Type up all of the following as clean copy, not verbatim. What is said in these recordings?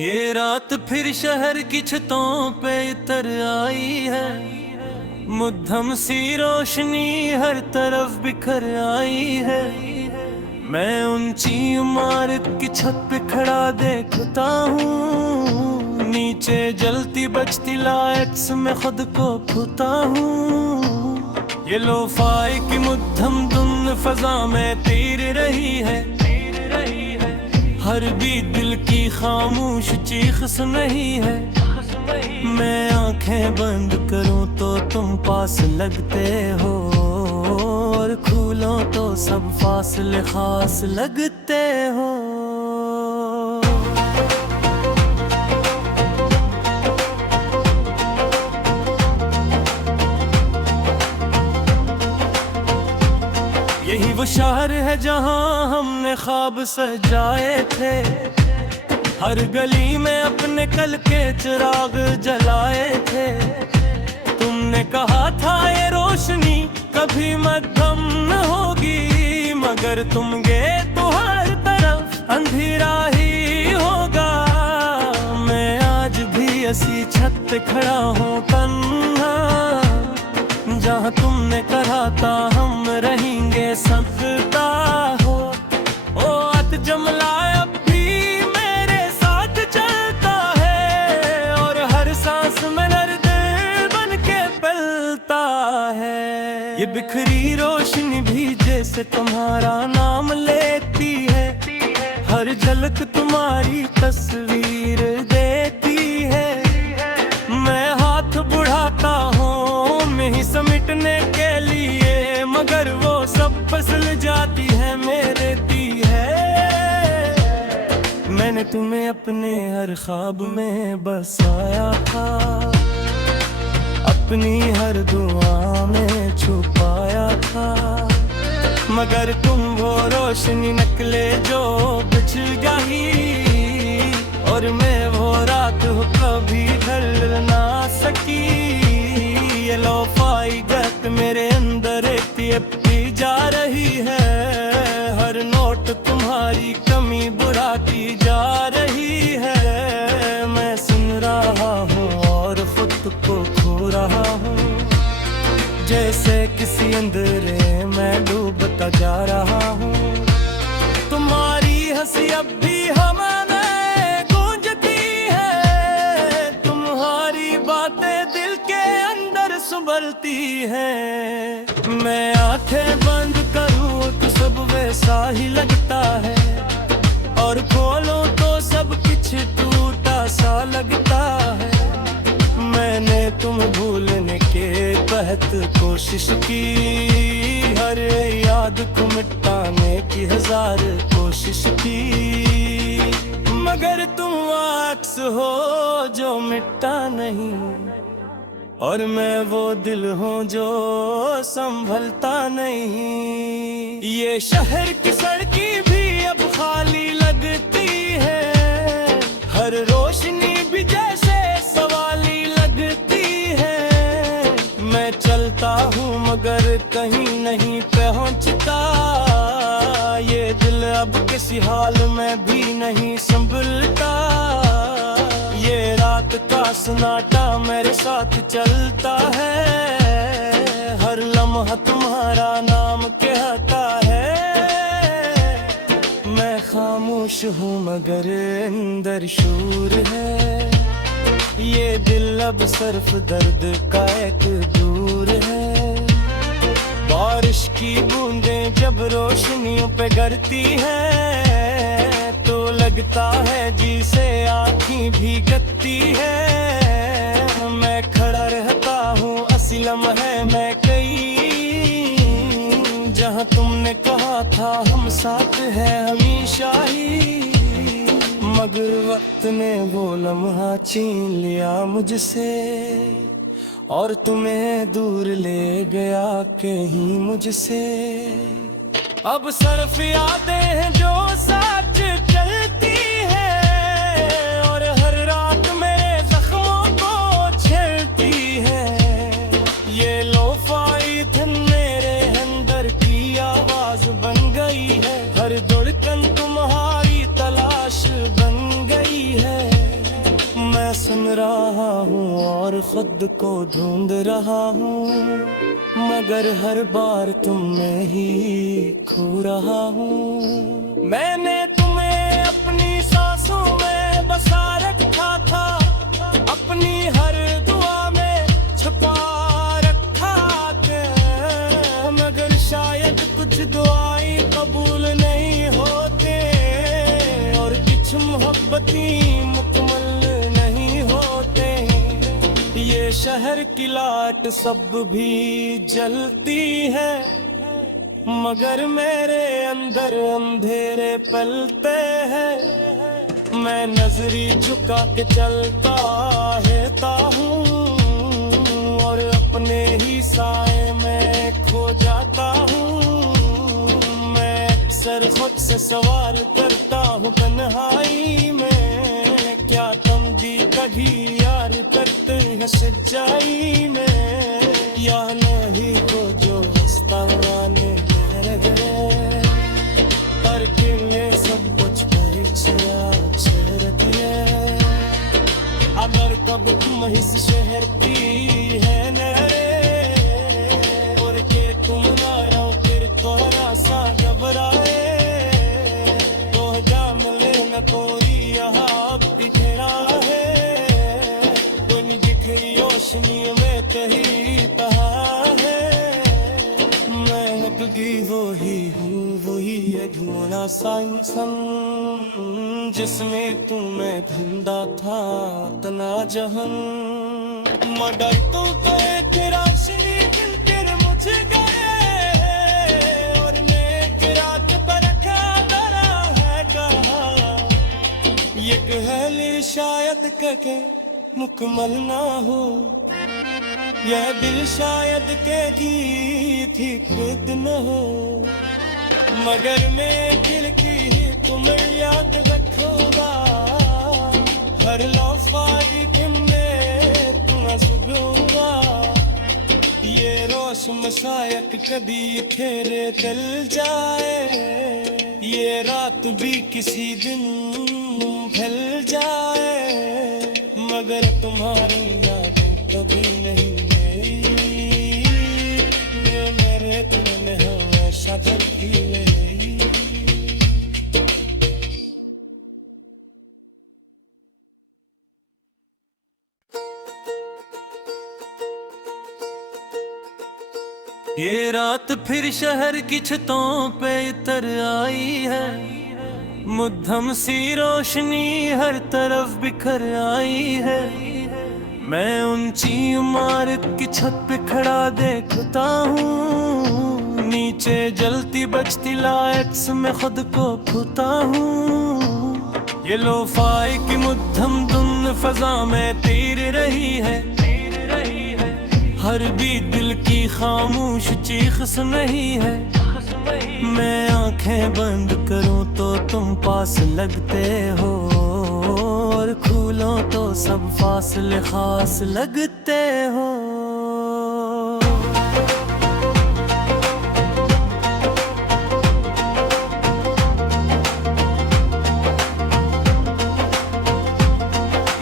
ये रात फिर शहर की छतों पे इतर आई है, मुद्दम सी रोशनी हर तरफ बिखर आई है। मैं ऊंची इमारत की छत पे खड़ा देखता हूँ, नीचे जलती बजती लाइट्स में खुद को खोता हूँ। ये लोफाई की मुद्दम धुन फजा में तीर रही है, हर बीत दिल की खामोश चीख सुन रही है। मैं आंखें बंद करूं तो तुम पास लगते हो, और खोलो तो सब फासले खास लगते हो। यही वो शहर है जहां हमने ख्वाब सजाए थे, हर गली में अपने कल के चिराग जलाए थे। तुमने कहा था ये रोशनी कभी मद्धम न होगी, मगर तुम गए तो हर तरफ अंधेरा ही होगा। मैं आज भी ऐसी छत पे खड़ा हूँ तन्हा, जहाँ तुमने कहा था हम रहेंगे सकता हो। ओ अत जमला अब भी मेरे साथ चलता है, और हर सांस में दर्द बन के पलता है। ये बिखरी रोशनी भी जैसे तुम्हारा नाम लेती है, हर झलक तुम्हारी तस्वीर देती है। मैं हाथ बढ़ाता हूँ मैं ही समेटने के लिए, मगर वो सब फिसल जाती है मेरे दी है। मैंने तुम्हें अपने हर ख्वाब में बसाया था, अपनी हर दुआ में छुपाया था, मगर तुम वो रोशनी निकले जो बिछड़ गई, और मैं वो रात हो कभी ढल ना सकी। ये लोफाई गत मेरे अंदर तियपती जा रही है, हर नोट तुम्हारी कमी बुराती जा रही है। मैं सुन रहा हूँ और खुद को खो रहा हूँ, जैसे किसी अंधेरे में डूबता जा रहा हूँ। तुम्हारी हंसी अब भी हमें गूंजती है, तुम्हारी बातें दिल के अंदर सुबलती हैं। मैं आंखें बंद करूँ तो सब वैसा ही लगता है, और खोलूं तो सब कुछ टूटा सा लगता है। मैंने तुम भूलने के तहत कोशिश की, हर याद को मिटाने की हजार कोशिश की, मगर तुम अक्स हो जो मिटता नहीं, और मैं वो दिल हूँ जो संभलता नहीं। ये शहर की सड़कें भी अब खाली लगती है, हर रोशनी भी जैसे सवाली लगती है। मैं चलता हूँ मगर कहीं नहीं पहुँचता, ये दिल अब किसी हाल में भी नहीं संभलता। ये रात का सन्नाटा मेरे साथ चलता है, हर लम्हा तुम्हारा नाम कहता है। मैं खामोश हूँ मगर अंदर शूर है, ये दिल अब सिर्फ दर्द का एक दूर है। बारिश की बूंदें जब रोशनियों पे गिरती है, तो लगता है जिसे आँखें भी गती है। मैं खड़ा रहता हूँ असी लम्हे में कई, जहाँ तुमने कहा था हम साथ हैं हमेशा ही, मगर वक्त ने वो लम्हा छीन लिया मुझसे, और तुम्हें दूर ले गया कहीं मुझसे। अब सिर्फ यादें हैं जो सच चलती है, और हर रात मेरे जख्मों को छेड़ती है। ये लोफाई धन मेरे अंदर की आवाज बन गई है, हर धड़कन तुम्हारी तलाश बन गई है। रहा हूँ और खुद को ढूंढ रहा हूँ, मगर हर बार तुम में ही खो रहा हूँ। मैंने तुम्हें अपनी सांसों में बसा रखा था, अपनी हर दुआ में छुपा रखा था, मगर शायद कुछ दुआएं कबूल नहीं होते और कुछ मोहब्बती मुकम्मल नहीं होते। ये शहर की लाट सब भी जलती है, मगर मेरे अंदर अंधेरे पलते हैं। मैं नजरी झुका के चलता रहता हूँ और अपने ही साए में खो जाता हूँ। मैं अक्सर खुद से सवाल करता हूँ तन्हाई में, क्या तुम भी कभी यार करते हैं सच्चाई में, या नहीं तो जो रास्ताने रह गए पर किले सब कुछ अगर कब तुम इस शहर की है नरे और के तुम ना रहो फिर थोड़ा सा घबराए, तो जान लेना कोई यहाँ बिखरा है, कोई नहीं दिख रही रोशनी में कहीं कहाँ है। मैं डूबी वही हूँ, वही एक मोना सा इंसान जिसमें तुम्हें ढूंढा था इतना जहन, मगर तू तो एक रोशनी फिर मुझे गए और मैं एक रात पर खड़ा है कहा। ये कहली शायद के मुकम्मल ना हो, यह दिल शायद के गीत ही खुद न हो, मगर मैं दिल की ही तुम्हें याद रखूंगा। हर लौफाई कि मैं तुम्हें सुनूंगा, ये रोशन शायद कभी तेरे दिल जाए, ये रात भी किसी दिन ढल जाए, मगर तुम्हारी याद कभी नहीं गई, ये मेरे दिल में हमेशा जलती है। ये रात फिर शहर की छतों पे इतर आई है, मुद्दम सी रोशनी हर तरफ बिखर आई है। मैं ऊंची इमारत की छत पे खड़ा देखता हूँ, नीचे जलती बजती लाइट्स में खुद को खोता हूँ। ये लोफाई की मुद्दम धुन फजा में तीर रही है, हर भी दिल की खामोश चीख सुन रही है। मैं आंखें बंद करूं तो तुम पास लगते हो, और खोलो तो सब फासले खास लगते हो।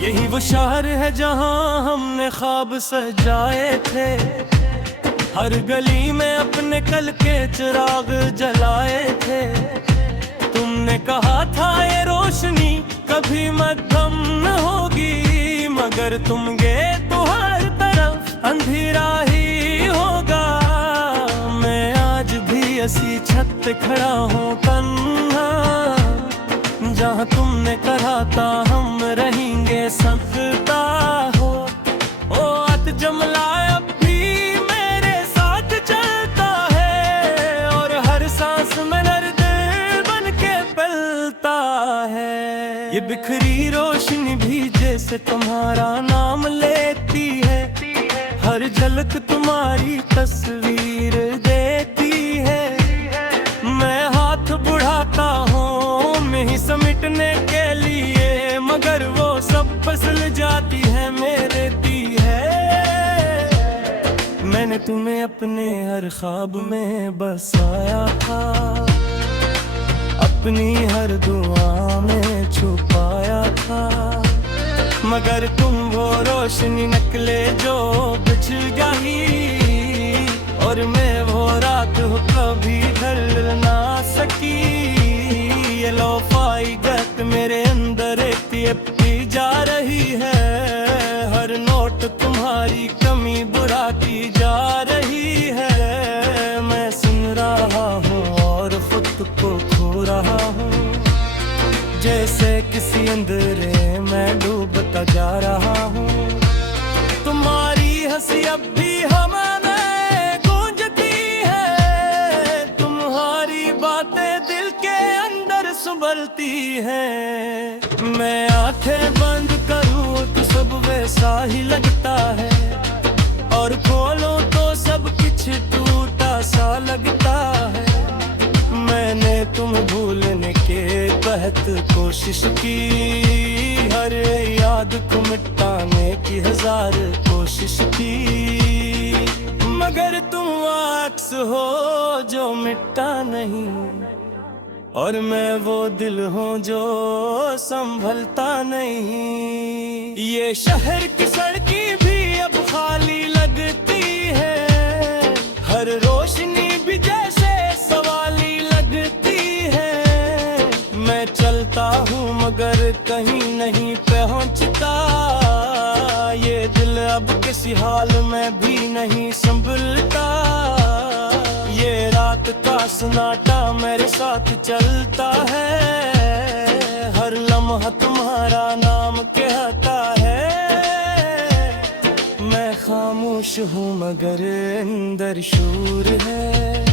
यही वो शहर है जहां हमने ख्वाब सजाए थे, हर गली में अपने कल के चिराग जलाए थे। तुमने कहा था ये रोशनी कभी मध्यम न होगी, मगर तुम गए तो हर तरफ अंधेरा ही होगा। मैं आज भी ऐसी छत पे खड़ा हूँ तन्हा, जहाँ तुमने कहा था हम रहेंगे सकता हो। ओ अत जमला अब भी मेरे साथ चलता है, और हर सांस में दर्द बन के पलता है। ये बिखरी रोशनी भी जैसे तुम्हारा नाम लेती है, हर झलक तुम्हारी तस्वीर देती है। मैं हाथ बढ़ाता हूँ मैं ही समेटने के लिए, मगर वो सब फिसल जाती है मेरे दी है। मैंने तुम्हें अपने हर ख्वाब में बसाया था, अपनी हर दुआ में छुपाया था, मगर तुम वो रोशनी निकले जो बुझ गई, और मैं वो रात हो कभी ढल ना सकी। ये लोफाई गत मेरे अंदर पी जा रही है, हर नोट तुम्हारी कमी बुरा की जा रही है। मैं सुन रहा हूँ और खुद को खो रहा हूँ, जैसे किसी अंधेरे में डूबता जा रहा हूँ। तुम्हारी हंसी अब भी हमें गूंजती है, तुम्हारी बातें दिल के अंदर सुबलती हैं। मैं आंखें बंद करूँ तो सब वैसा ही लगता है, और खोलूं तो सब कुछ टूटा सा लगता है। मैंने तुम भूलने के तहत कोशिश की, हर याद को मिटाने की हजार कोशिश की, मगर तुम अक्स हो जो मिटता नहीं, और मैं वो दिल हूँ जो संभलता नहीं। ये शहर की सड़कें भी अब खाली लगती है, हर रोशनी भी जैसे सवाली लगती है। मैं चलता हूँ मगर कहीं नहीं पहुँचता, ये दिल अब किसी हाल में भी नहीं संभलता। ये रात का सन्नाटा मेरे साथ चलता है, हर लम्हा तुम्हारा नाम कहता है। मैं खामोश हूँ मगर अंदर शूर है,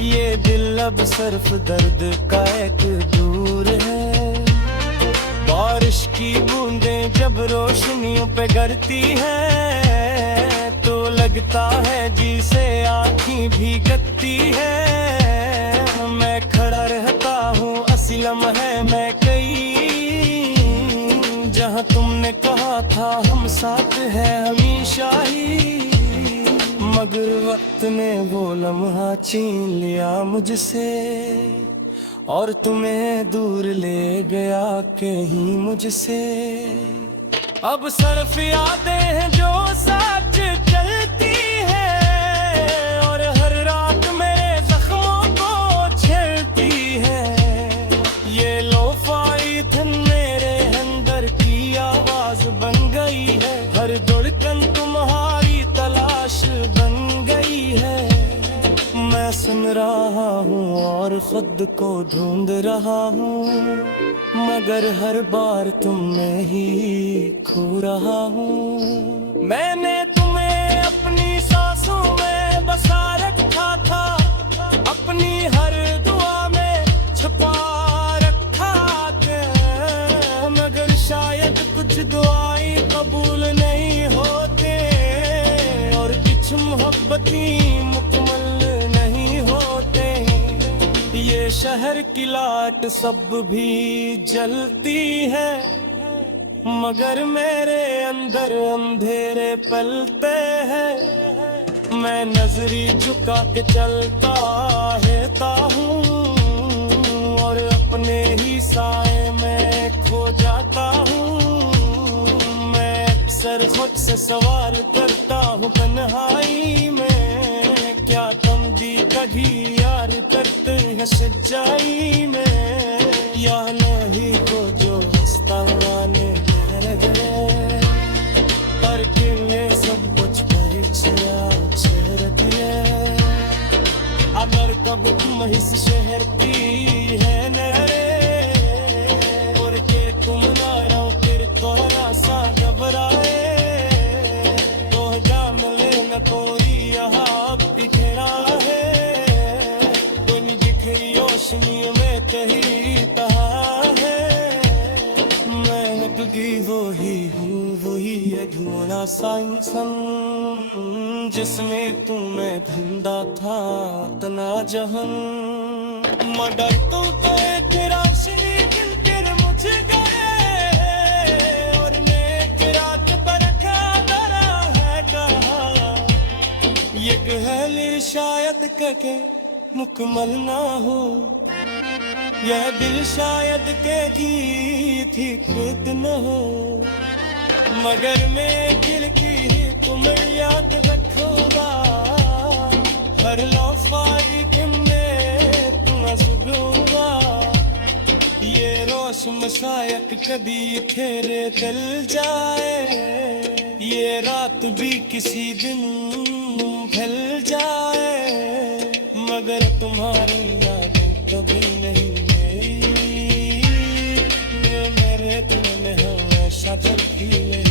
ये दिल अब सिर्फ दर्द का एक दूर है। बारिश की बूंदें जब रोशनियों पे गिरती है, तो लगता है जिसे आँखें भी गती है। मैं खड़ा रहता हूँ असली लम्हे में कई, जहाँ तुमने कहा था हम साथ हैं हमेशा ही, मगर वक्त ने वो लम्हा छीन लिया मुझसे, और तुम्हें दूर ले गया कहीं मुझसे। अब सिर्फ यादें हैं जो सच चलती है, और हर रात मेरे जख्मों को छेड़ती है। ये लोफाई धन मेरे अंदर की आवाज बन गई है, हर धड़कन तुम्हारी तलाश बन गई है। मैं सुन रहा हूँ और खुद को ढूंढ रहा हूँ, मगर हर बार तुम में ही खो रहा हूँ। मैंने तुम्हें अपनी सांसों में बसा रखा था, अपनी हर दुआ में छुपा रखा था, मगर शायद कुछ दुआएं कबूल नहीं होते, और कुछ मोहब्बती मुकम्मल नहीं होते। ये शहर की लाट सब भी जलती है, मगर मेरे अंदर अंधेरे पलते हैं। मैं नजरी झुका के चलता रहता हूँ, और अपने ही साए में खो जाता हूँ। मैं अक्सर खुद से सवाल करता हूँ तन्हाई में, क्या तुम भी कभी यार करते हैं सच्चाई में, या नहीं को जो हस्ताने लगे, पर किन्ने सब कुछ अगर कब तुम इस शहर की है नरे, और के तुम ना रहो फिर थोड़ा सा घबराए, तो जान लेना कोई यहाँ बिखरा है, कोई बिखरी रोशनी में कहीं कहा है। मैं क्योंकि वही हूँ, वही अधूरा सा इंसान, जिसमें तुम्हें ढूंढा था इतना जहां। मगर तू तो एक रोशनी दिल मुझ गए, और मैं एक रात पर खड़ा है कहा, ये कहली शायद के मुकम्मल ना हो, यह दिल शायद के गीत ही खुद न हो। मगर मैं दिल की ही तुम्हें याद रखूंगा, हर लौफाई कि मैं तुम्हें सुनूंगा। ये रोशन शायद कभी तेरे दिल जाए, ये रात भी किसी दिन ढल जाए, मगर तुम्हारी याद कभी नहीं मेरी, ये मेरे दिल में हमेशा जलती है।